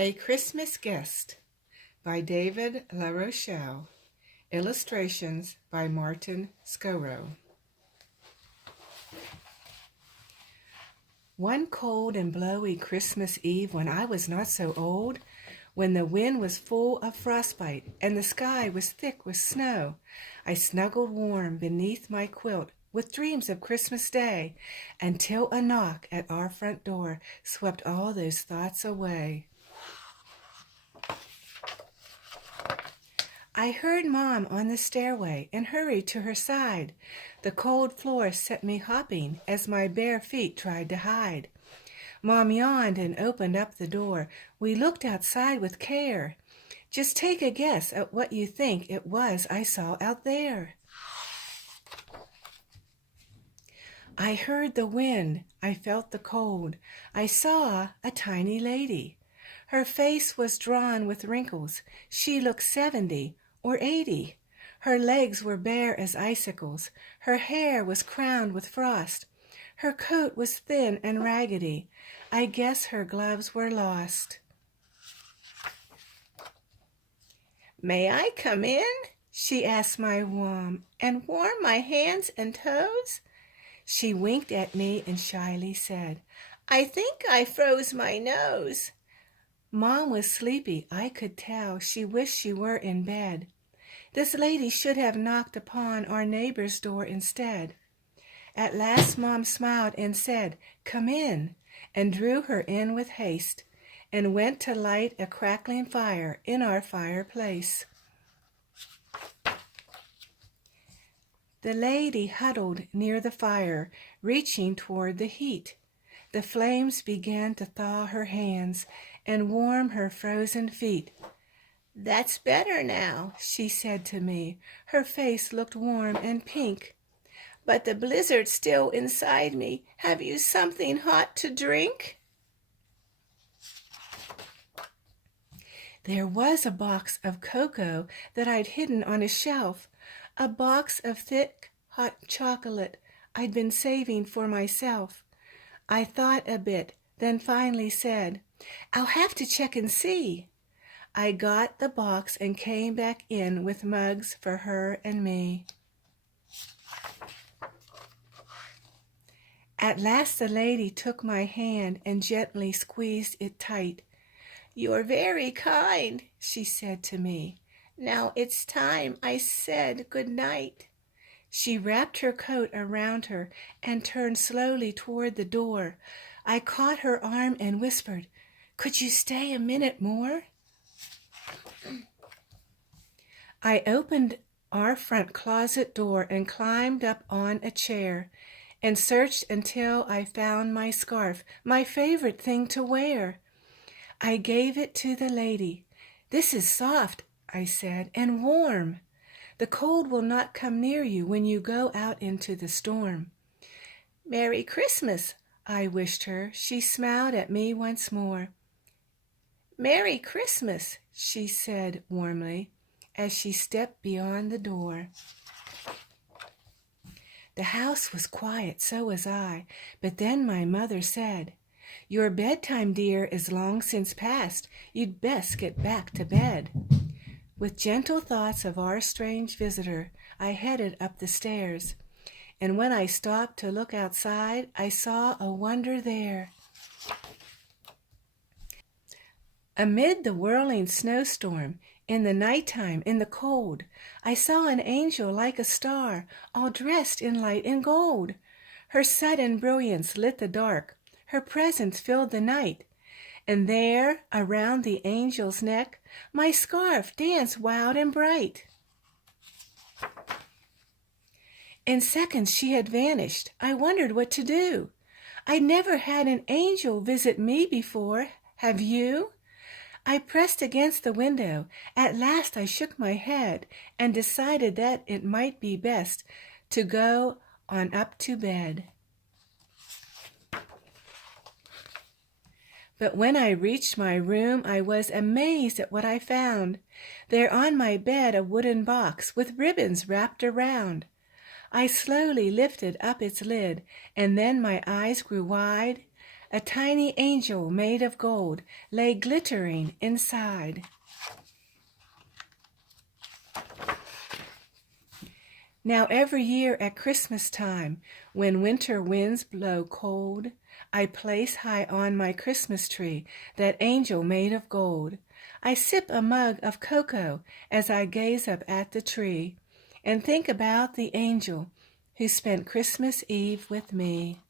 A Christmas Guest by David LaRochelle. Illustrations by Martin Scoro. One cold and blowy Christmas Eve when I was not so old, when the wind was full of frostbite and the sky was thick with snow, I snuggled warm beneath my quilt with dreams of Christmas Day, until a knock at our front door swept all those thoughts away. I heard Mom on the stairway and hurried to her side. The cold floor set me hopping as my bare feet tried to hide. Mom yawned and opened up the door. We looked outside with care. Just take a guess at what you think it was I saw out there. I heard the wind. I felt the cold. I saw a tiny lady. Her face was drawn with wrinkles. She looked 70 or 80. Her legs were bare as icicles. Her hair was crowned with frost. Her coat was thin and raggedy. I guess her gloves were lost. "May I come in?" she asked my mom, "and warm my hands and toes?" She winked at me and shyly said, "I think I froze my nose." Mom was sleepy, I could tell. She wished she were in bed. This lady should have knocked upon our neighbor's door instead. At last Mom smiled and said, "Come in," and drew her in with haste, and went to light a crackling fire in our fireplace. The lady huddled near the fire, reaching toward the heat. The flames began to thaw her hands and warm her frozen feet. "That's better now," she said to me. Her face looked warm and pink. "But the blizzard's still inside me. Have you something hot to drink?" There was a box of cocoa that I'd hidden on a shelf, a box of thick, hot chocolate I'd been saving for myself. I thought a bit, then finally said, "I'll have to check and see." I got the box and came back in with mugs for her and me. At last the lady took my hand and gently squeezed it tight. "You're very kind," she said to me. "Now it's time I said good night." She wrapped her coat around her and turned slowly toward the door. I caught her arm and whispered, "Could you stay a minute more?" I opened our front closet door and climbed up on a chair and searched until I found my scarf, my favorite thing to wear. I gave it to the lady. "This is soft," I said, "and warm. The cold will not come near you when you go out into the storm." "Merry Christmas," I wished her. She smiled at me once more. "Merry Christmas," she said warmly as she stepped beyond the door. The house was quiet, so was I, but then my mother said, "Your bedtime, dear, is long since past. You'd best get back to bed." With gentle thoughts of our strange visitor, I headed up the stairs, and when I stopped to look outside, I saw a wonder there. Amid the whirling snowstorm, in the nighttime, in the cold, I saw an angel like a star, all dressed in light and gold. Her sudden brilliance lit the dark, her presence filled the night, and there, around the angel's neck, my scarf danced wild and bright. In seconds she had vanished. I wondered what to do. I'd never had an angel visit me before. Have you? I pressed against the window. At last I shook my head and decided that it might be best to go on up to bed. But when I reached my room, I was amazed at what I found. There on my bed a wooden box with ribbons wrapped around. I slowly lifted up its lid, and then my eyes grew wide. A tiny angel made of gold lay glittering inside. Now every year at Christmas time, when winter winds blow cold, I place high on my Christmas tree that angel made of gold. I sip a mug of cocoa as I gaze up at the tree and think about the angel who spent Christmas Eve with me.